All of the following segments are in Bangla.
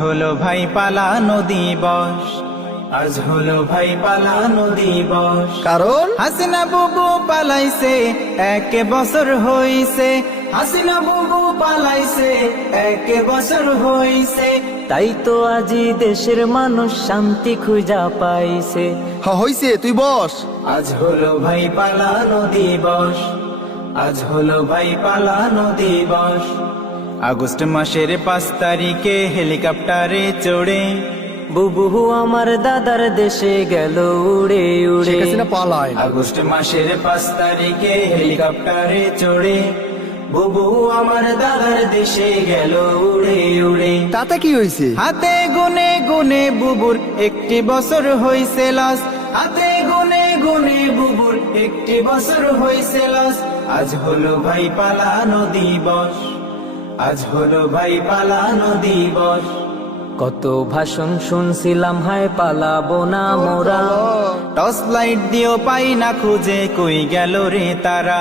হলো ভাই পালানো দিবস, আজ হলো ভাই পালানো দিবস। কারণ হাসিনা বুবু পালাইছে, 1 বছর হইছে। হাসিনা বুবু পালাইছে, 1 বছর হইছে। তাই তো আজি দেশের মানুষ শান্তি খুঁজা পাইছে। হইছে, তুই বস। আজ হলো ভাই পালানো দিবস, আজ হলো ভাই পালানো দিবস। আগস্ট মাসের 5 তারিখে হেলিকপ্টারে চড়ে বুবু আমার দাদার দেশে গেল উড়ে উড়ে। শেখ হাসিনা পালায় না। আগস্ট মাসের 5 তারিখে হেলিকপ্টারে চড়ে বুবু আমার দাদার দেশে গেল উড়ে উড়ে। তাতে কি হয়েছে? হাতে গুনে গুনে বুবুর 1 বছর হইছে লস। হাতে গুনে গুনে বুবুর 1 বছর হইছে লস। আজ হলো ভাই পালানো দিবস, আজ হলো ভাই পালানো দিবস। কত ভাষণ শুনছিলাম, হায় পালাবো না মোরা। টর্চ লাইট দিও পাই না খুঁজে, কই গেল রে তারা।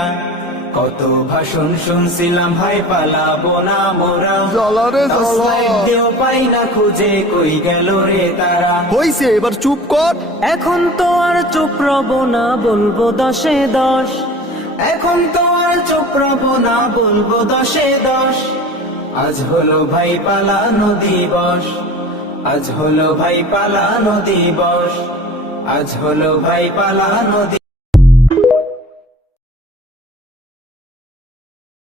কত ভাষণ শুনছিলাম, ভাই পালাবো না মোরা। জ্বালা রে টর্চ জ্বালা। লাইট দিও পাই না খুঁজে, কই গেল রে তারা। হইছে, এবার চুপ কর। এখন তো আর চুপ রব না, বলবো 10এ 10। এখন তো আর চুপ রবো না, বলবো 10এ 10। আজ হলো ভাই পালানো দিবস, আজ হলো ভাই পালানো দিবস। আজ হলো ভাই পালানো দিবস।